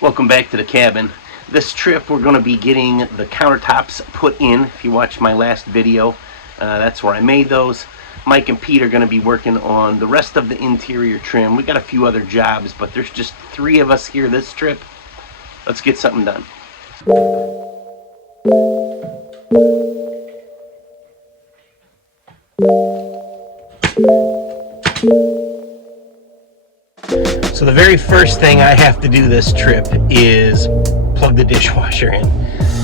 Welcome back to the cabin. This trip we're going to be getting the countertops put in. If you watched my last video, that's where I made those. Mike and Pete are going to be working on the rest of the interior trim. We got a few other jobs, but there's just 3 of us here this trip. Let's get something done. So the very first thing I have to do this trip is plug the dishwasher in.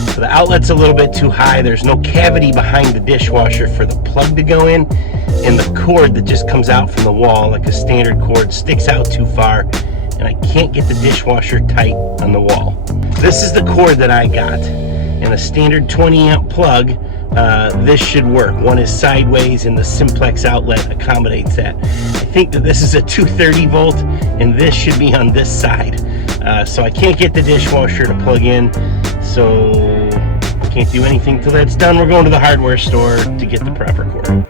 So the outlet's a little bit too high. There's no cavity behind the dishwasher for the plug to go in, and the cord that just comes out from the wall, like a standard cord, sticks out too far, and I can't get the dishwasher tight on the wall. This is the cord that I got, and a standard 20 amp plug. This should work. One is sideways and the simplex outlet accommodates that. I think that this is a 230 volt and this should be on this side. So I can't get the dishwasher to plug in, so I can't do anything till that's done. We're going to the hardware store to get the proper cord.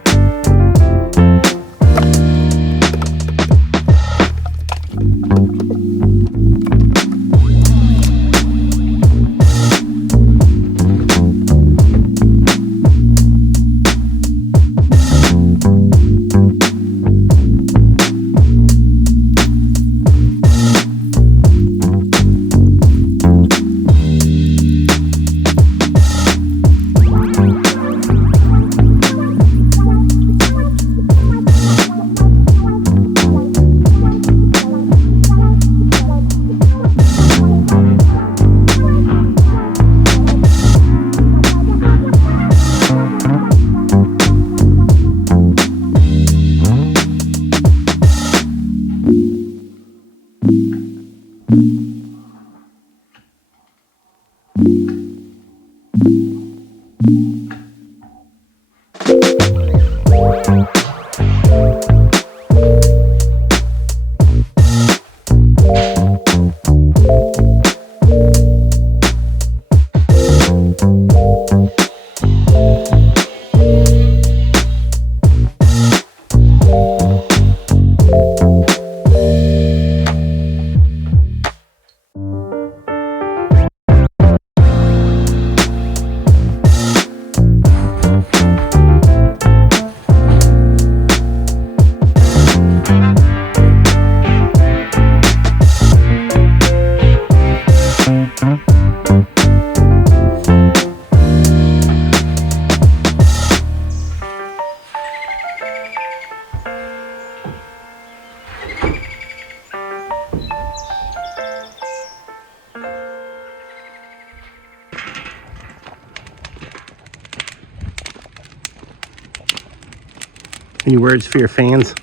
Any words for your fans?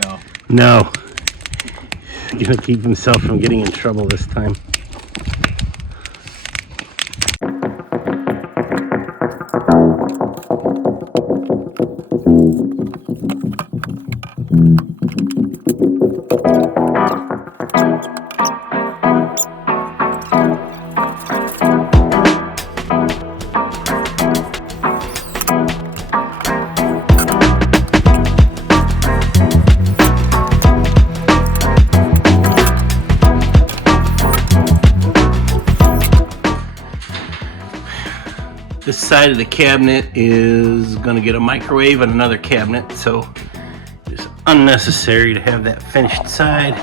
No. No. He's gonna keep himself from getting in trouble this time. This side of the cabinet is going to get a microwave and another cabinet, so it's unnecessary to have that finished side.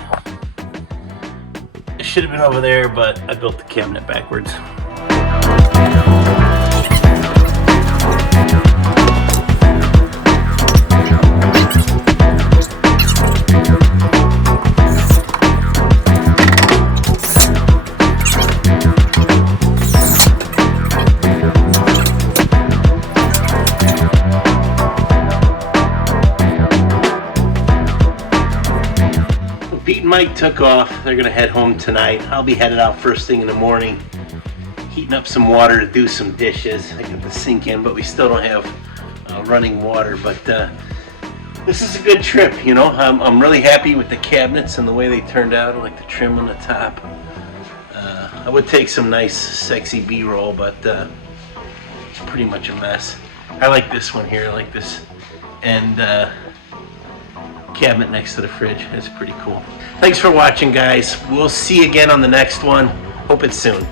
It should have been over there, but I built the cabinet backwards. Pete and Mike took off. They're gonna head home tonight. I'll be headed out first thing in the morning, heating up some water to do some dishes. I got the sink in, but we still don't have running water. But this is a good trip, you know. I'm really happy with the cabinets and the way they turned out. I like the trim on the top. I would take some nice, sexy B-roll, but it's pretty much a mess. I like this one here. I like this end cabinet next to the fridge. It's pretty cool. Thanks for watching, guys. We'll see you again on the next one. Hope it's soon.